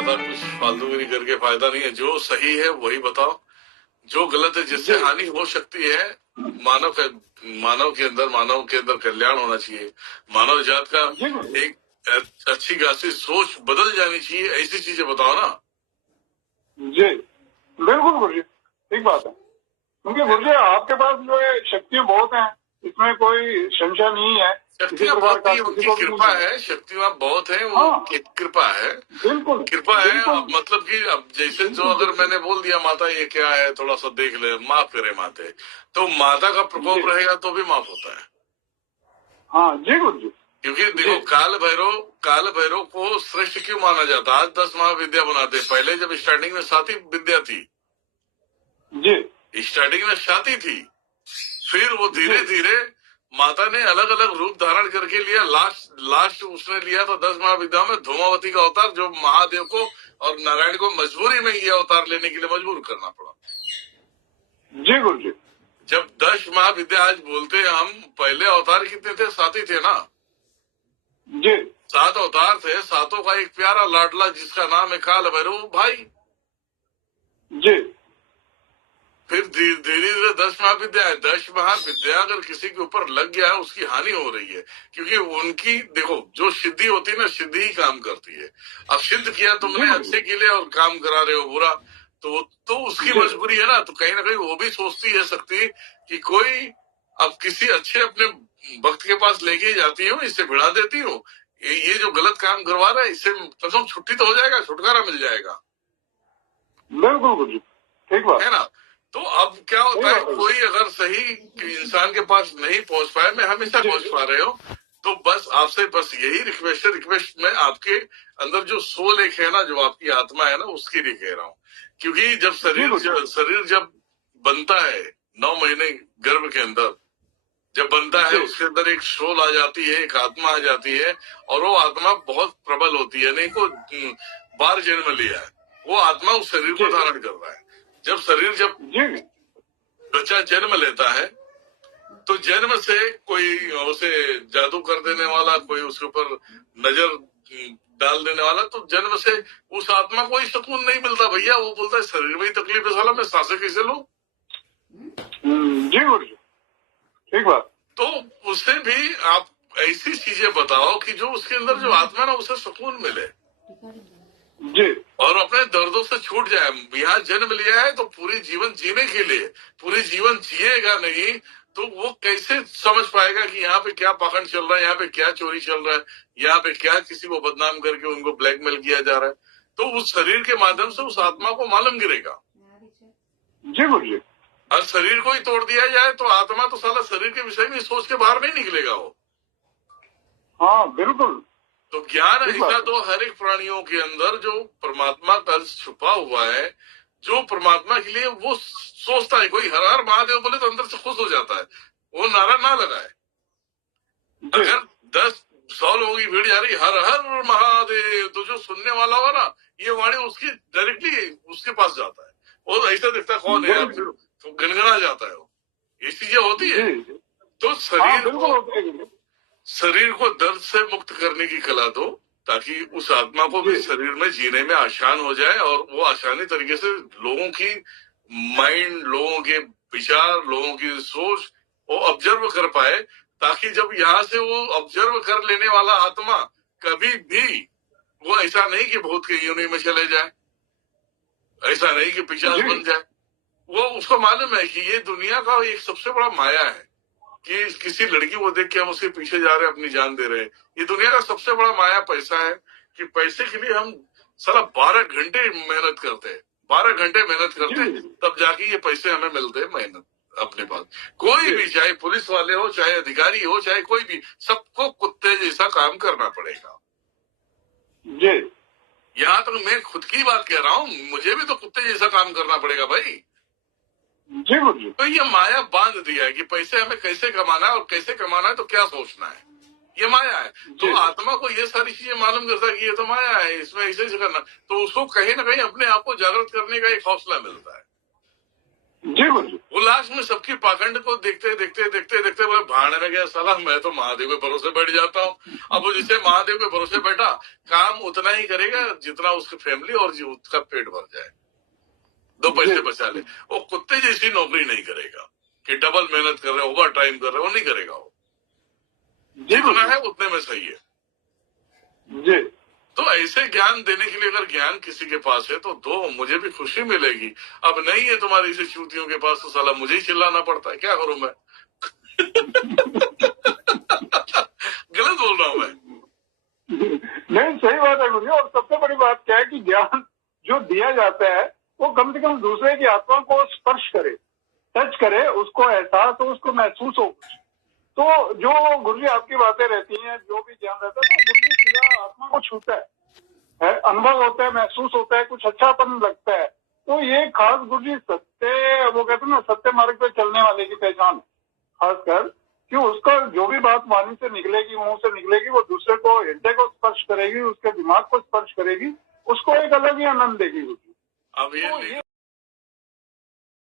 ज्यादा कुछ फालतूगिरी करके फायदा नहीं है। जो सही है वही बताओ, जो गलत है जिससे हानि हो सकती है। मानव के अंदर कल्याण होना चाहिए। मानव जात का एक अच्छी खासी सोच बदल जानी चाहिए। ऐसी चीजें बताओ ना। जी बिल्कुल गुरु जी, ठीक बात है। क्योंकि गुरु जी आपके पास जो है शक्तियां बहुत हैं, इसमें कोई संशय नहीं है। शक्तियां बहुत नहीं, उनकी कृपा है। शक्तियां बहुत है, वो कृपा है। बिल्कुल कृपा है। बिल्कुल अब मतलब कि अब जैसे जो अगर मैंने बोल दिया माता ये क्या है, थोड़ा सा देख ले, माफ करे माते, तो माता का प्रकोप रहेगा तो भी माफ होता है। हाँ जी गुरु जी। क्योंकि देखो काल भैरव को श्रेष्ठ क्यों माना जाता है? आज 10 महाविद्या बनाते। पहले जब स्टार्टिंग में 7 ही विद्या थी जी, स्टार्टिंग में 7 ही थी। फिर वो धीरे धीरे माता ने अलग अलग रूप धारण करके लिया। लास्ट उसने लिया था 10 महाविद्याओं में धूमावती का अवतार, जो महादेव को और नारायण को मजबूरी में ये अवतार लेने के लिए मजबूर करना पड़ा। जी गुरु जी। जब 10 महाविद्या आज बोलते हैं हम, पहले अवतार कितने थे? 7 ही थे ना जी। 7 अवतार थे। 7 का एक प्यारा लाडला जिसका नाम है काल भैरव भाई जी। फिर धीरे धीरे 10 महाविद्या है। 10 महाविद्या अगर किसी के ऊपर लग गया है उसकी हानि हो रही है। क्योंकि उनकी देखो जो सिद्धि होती है ना, सिद्धि ही काम करती है। अब सिद्ध किया तुमने अच्छे के लिए और काम करा रहे हो बुरा, तो उसकी मजबूरी है ना। तो कहीं ना कहीं वो भी सोचती है शक्ति कि कोई अब किसी अच्छे अपने भक्त के पास लेके जाती हूँ, इससे भिड़ा देती हूँ, ये जो गलत काम करवा रहा है इससे कसम छुट्टी तो हो जाएगा, छुटकारा मिल जाएगा। बिल्कुल गुरु जी, ठीक बात है ना। तो अब क्या होता है, कोई अगर सही इंसान के पास नहीं पहुंच पाए, मैं हमेशा पहुंच पा रहे हो, तो बस आपसे बस यही रिक्वेस्ट में आपके अंदर जो सोल एक है ना, जो आपकी आत्मा है ना, उसके लिए कह रहा हूँ। क्योंकि जब शरीर जब बनता है 9 महीने गर्भ के अंदर जब बनता है, उसके अंदर एक सोल आ जाती है, एक आत्मा आ जाती है, और वो आत्मा बहुत प्रबल होती है। नहीं को बार जन्म लिया है, वो आत्मा उस शरीर को धारण कर रहा है। जब बच्चा जन्म लेता है तो जन्म से कोई उसे जादू कर देने वाला, कोई उसके ऊपर नजर डाल देने वाला, तो जन्म से उस आत्मा को ही सुकून नहीं मिलता भैया। वो बोलता है शरीर में ही तकलीफ है, साला मैं सांसें कैसे लूं। जी गुरु जी, ठीक बात। तो उसे भी आप ऐसी चीजें बताओ कि जो उसके अंदर जो आत्मा ना, उसे सुकून मिले जी, और अपने दर्दों से छूट जाए। यहाँ जन्म लिया है तो पूरी जीवन जीने के लिए, पूरी जीवन जिएगा नहीं तो वो कैसे समझ पाएगा कि यहाँ पे क्या पाखंड चल रहा है, यहाँ पे क्या चोरी चल रहा है, यहाँ पे क्या किसी को बदनाम करके उनको ब्लैकमेल किया जा रहा है। तो उस शरीर के माध्यम से उस आत्मा को मालूम गिरेगा। जी गुरु जी। और शरीर को ही तोड़ दिया जाए तो आत्मा तो साला शरीर के विषय में सोच के बाहर नहीं निकलेगा वो। हाँ बिल्कुल। तो ज्ञान ऐसा तो हर एक प्राणियों के अंदर जो परमात्मा का छुपा हुआ है, जो परमात्मा के लिए वो सोचता है। कोई हर हर महादेव बोले तो अंदर से खुश हो जाता है, वो नारा ना लगाए। अगर 10-100 लोगों की भीड़ जा रही हर हर महादेव, तो जो सुनने वाला हो ना, ये वाणी उसकी डायरेक्टली उसके पास जाता है। वो ऐसा दिखता कौन है यार, फिर तो गनगना जाता है वो। ये चीजें होती है। तो शरीर को दर्द से मुक्त करने की कला दो, ताकि उस आत्मा को भी शरीर में जीने में आसान हो जाए, और वो आसानी तरीके से लोगों की माइंड, लोगों के विचार, लोगों की सोच वो ऑब्जर्व कर पाए, ताकि जब यहाँ से वो ऑब्जर्व कर लेने वाला आत्मा कभी भी वो ऐसा नहीं कि भूत के योनि में चले जाए, ऐसा नहीं कि पिशाच बन जाए। वो उसको मालूम है कि ये दुनिया का एक सबसे बड़ा माया है कि किसी लड़की को देख के हम उसके पीछे जा रहे हैं, अपनी जान दे रहे हैं। ये दुनिया का सबसे बड़ा माया पैसा है, कि पैसे के लिए हम साला 12 घंटे मेहनत करते हैं, 12 घंटे मेहनत करते हैं, तब जाके ये पैसे हमें मिलते हैं। मेहनत अपने पास कोई भी, चाहे पुलिस वाले हो, चाहे अधिकारी हो, चाहे कोई भी, सबको कुत्ते जैसा काम करना पड़ेगा। यहाँ तक मैं खुद की बात कह रहा हूँ, मुझे भी तो कुत्ते जैसा काम करना पड़ेगा भाई। तो ये माया बांध दिया है कि पैसे हमें कैसे कमाना है, और कैसे कमाना है तो क्या सोचना है, ये माया है। तो आत्मा को ये सारी चीजें मालूम करता है कि ये तो माया है, इसमें ऐसे करना, तो उसको कहीं ना कहीं अपने आप को जागृत करने का एक हौसला मिलता है। वो लास्ट में सबकी पाखंड को देखते देखते बोले भाड़ में गया साला, मैं तो महादेव के भरोसे बैठ जाता हूँ। अब वो जिसे महादेव के भरोसे बैठा काम उतना ही करेगा जितना उसकी फैमिली और उसका पेट भर जाए, 2 पैसे बचा ले। वो कुत्ते जैसी नौकरी नहीं करेगा कि डबल मेहनत कर रहे, ओवर टाइम कर रहे, वो नहीं करेगा। वो जितना है उतने में सही है जी। तो ऐसे ज्ञान देने के लिए अगर ज्ञान किसी के पास है तो दो, मुझे भी खुशी मिलेगी। अब नहीं है तुम्हारी से चूतियों के पास तो साला मुझे ही चिल्लाना पड़ता है, क्या करूं मैं? गलत बोल रहा हूं मैं? नहीं, सही बात है गुरुजी। और सबसे बड़ी बात क्या है कि ज्ञान जो दिया जाता है वो कम से कम दूसरे की आत्मा को स्पर्श करे, टच करे, उसको एहसास हो, उसको महसूस हो। तो जो गुरुजी आपकी बातें रहती हैं, जो भी ज्ञान रहता है, तो गुरुजी सीधा आत्मा को छूता है, अनुभव होता है, महसूस होता है, कुछ अच्छापन लगता है। तो ये खास गुरुजी सत्य, वो कहते हैं ना, सत्य मार्ग पे चलने वाले की पहचान, खासकर कि उसका जो भी बात वाणी से निकलेगी, मुंह से निकलेगी, वो दूसरे को, हृदय को स्पर्श करेगी, उसके दिमाग को स्पर्श करेगी, उसको एक अलग ही आनंद देगी गुरुजी। अब ये